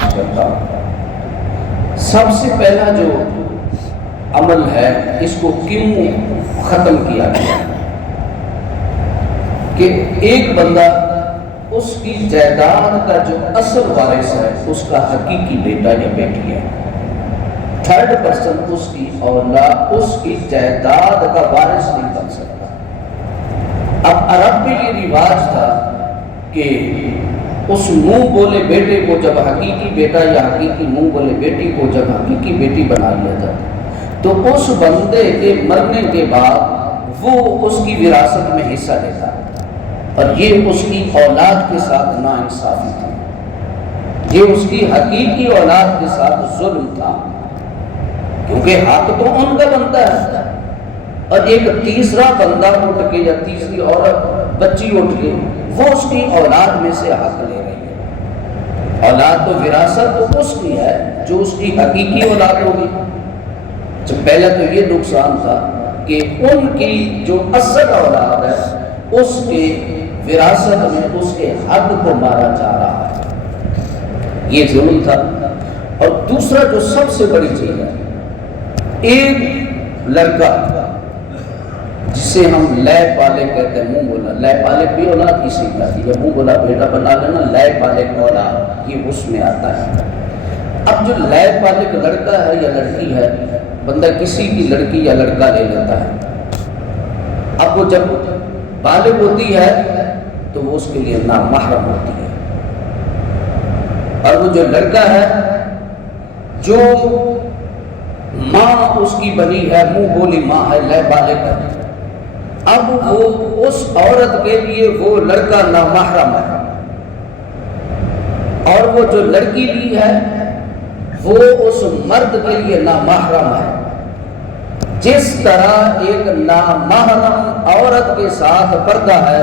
کرتا ہوں۔ سب سے پہلا جو عمل ہے اس کو کیوں ختم کیا گیا کہ ایک بندہ اس کی جائیداد کا جو اصل وارث ہے اس کا حقیقی بیٹا یا بیٹی ہے، تھرڈ پرسن اس کی اولاد اس کی جائیداد کا وارث نہیں بن سکتا۔ اب عرب میں یہ رواج تھا کہ اس منہ بولے بیٹے کو جب حقیقی بیٹا یا حقیقی منہ بولے بیٹی کو جب حقیقی بیٹی بنا لیا جاتا تو اس بندے کے مرنے کے بعد وہ اس کی وراثت میں حصہ لیتا، اور یہ اس کی اولاد کے ساتھ ناانصافی تھی، یہ اس کی حقیقی اولاد کے ساتھ ظلم تھا، کیونکہ حق تو ان کا بنتا ہے، اور ایک تیسرا بندہ اٹھ کے یا تیسری عورت بچی اٹھ کے وہ اس کی اولاد میں سے حق لے رہی ہے۔ اولاد تو وراثت تو اس کی ہے جو اس کی حقیقی اولاد ہوگی۔ تو پہلا تو یہ نقصان تھا کہ ان کی جو اصل اولاد ہے اس کے وراثت میں اس کے حق کو مارا جا رہا ہے، یہ ظلم تھا۔ اور دوسرا جو سب سے بڑی چیز ہے، ایک لڑکا جسے ہم لے پالے کہتے ہیں، منہ بولا لے پالے بھی اولاد کسی کا تھی، جب منہ بولا بیٹا بنا لینا لے پالے اولاد، یہ اس میں آتا ہے۔ اب جو لے پالے کا لڑکا ہے یا لڑکی ہے، بندہ کسی کی لڑکی یا لڑکا لے لیتا ہے، اب وہ جب بالغ ہوتی ہے تو وہ اس کے لیے نامحرم ہوتی ہے، اور وہ جو لڑکا ہے جو ماں اس کی بنی ہے، منہ بولی ماں ہے، لے بالغ ہے، اب وہ اس عورت کے لیے وہ لڑکا نامحرم ہے، اور وہ جو لڑکی لی ہے وہ اس مرد کے لیے نامحرم ہے۔ جس طرح ایک نامحرم عورت کے ساتھ پردہ ہے،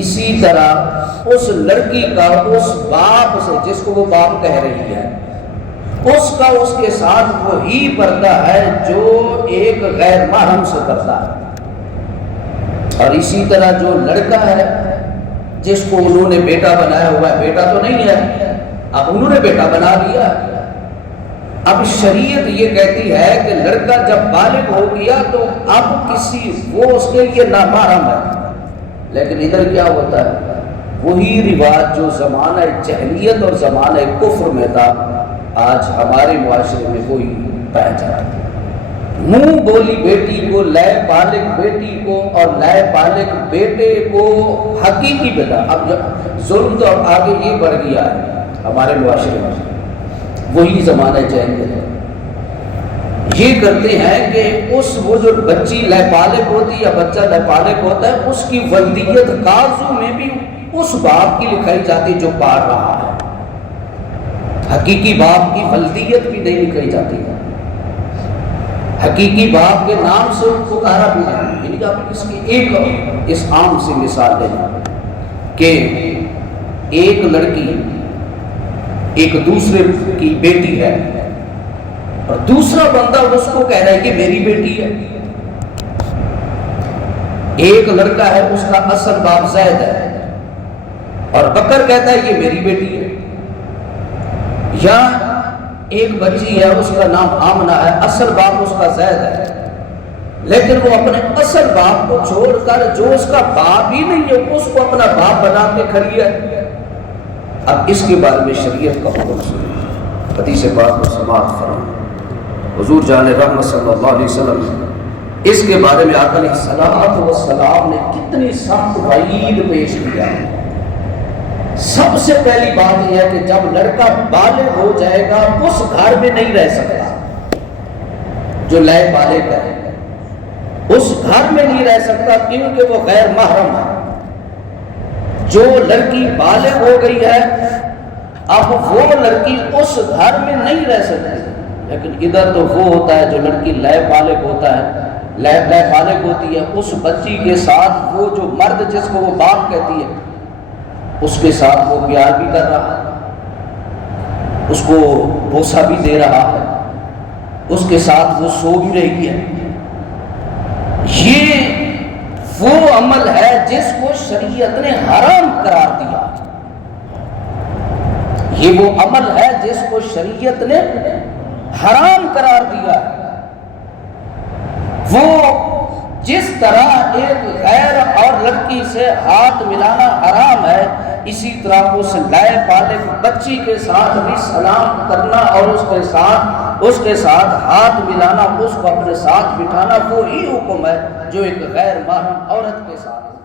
اسی طرح اس لڑکی کا اس باپ سے جس کو وہ باپ کہہ رہی ہے اس کا اس کے ساتھ وہی پردہ ہے جو ایک غیر محرم سے پردہ ہے۔ اور اسی طرح جو لڑکا ہے جس کو انہوں نے بیٹا بنایا ہوا ہے، بیٹا تو نہیں ہے، اب انہوں نے بیٹا بنا لیا، اب شریعت یہ کہتی ہے کہ لڑکا جب بالغ ہو گیا تو اب کسی وہ اس کے لیے نامحرم ہے۔ لیکن ادھر کیا ہوتا ہے، وہی رواج جو زمانہ جہلیت اور زمانہ کفر میں تھا آج ہمارے معاشرے میں وہی پایا جا رہا ہے۔ منہ بولی بیٹی کو لے بالغ بیٹی کو اور لے بالغ بیٹے کو حقیقی بیٹا، اب ظلم تو اب آگے یہ بڑھ گیا ہے ہمارے معاشرے میں، وہی زمانہ جہلیت ہے۔ یہ کرتے ہیں کہ وہ جو بچی لے بالغ ہوتی ہے یا بچہ لے بالغ ہوتا ہے اس کی ولدیت کاغذوں میں بھی اس باپ کی لکھائی جاتی جو پال رہا ہے، حقیقی باپ کی ولدیت بھی نہیں لکھائی جاتی ہے، حقیقی باپ کے نام سے پکارا بھی نہیں۔ یعنی کہ آپ اس کی ایک عام سی مثال دینا کہ ایک لڑکی ایک دوسرے کی بیٹی ہے اور دوسرا بندہ اس کو کہہ رہا ہے کہ میری بیٹی ہے۔ ایک لڑکا ہے اس کا اصل باپ زید ہے اور بکر کہتا ہے یہ میری بیٹی ہے، یا ایک بچی ہے اس کا نام آمنہ ہے، اصل باپ اس کا زید ہے، لیکن وہ اپنے اصل باپ کو چھوڑ کر جو اس کا باپ ہی نہیں ہے اس کو اپنا باپ بنا کے کھڑی ہے۔ اب اس کے بارے میں شریعت کا حکم سنیں، حدیث پاک کو سماعت فرمائیں۔ حضور جان رحمت صلی اللہ علیہ وسلم اس کے بارے میں آقا علیہ الصلوۃ والسلام نے کتنی سخت وعید پیش کیا ہے۔ سب سے پہلی بات یہ ہے کہ جب لڑکا بالغ ہو جائے گا اس گھر میں نہیں رہ سکتا، جو لے بالغ ہے اس گھر میں نہیں رہ سکتا کیونکہ وہ غیر محرم ہے۔ جو لڑکی بالغ ہو گئی ہے اب وہ لڑکی اس گھر میں نہیں رہ سکتی، لیکن ادھر تو وہ ہوتا ہے جو لڑکی لے بالغ ہوتا ہے، لے بالغ ہوتی ہے، اس بچی کے ساتھ وہ جو مرد جس کو وہ باپ کہتی ہے اس کے ساتھ وہ پیار بھی کر رہا ہے، اس کو بوسہ بھی دے رہا ہے، اس کے ساتھ وہ سو بھی رہی ہے۔ یہ وہ عمل ہے جس کو شریعت نے حرام قرار دیا، یہ وہ عمل ہے جس کو شریعت نے حرام قرار دیا ہے۔ وہ جس طرح ایک غیر اور لڑکی سے ہاتھ ملانا حرام ہے، اسی طرح اس لائے بالغ بچی کے ساتھ بھی سلام کرنا اور اس کے ساتھ ہاتھ ملانا، اس کو اپنے ساتھ بٹھانا، وہی حکم ہے جو ایک غیر محرم عورت کے ساتھ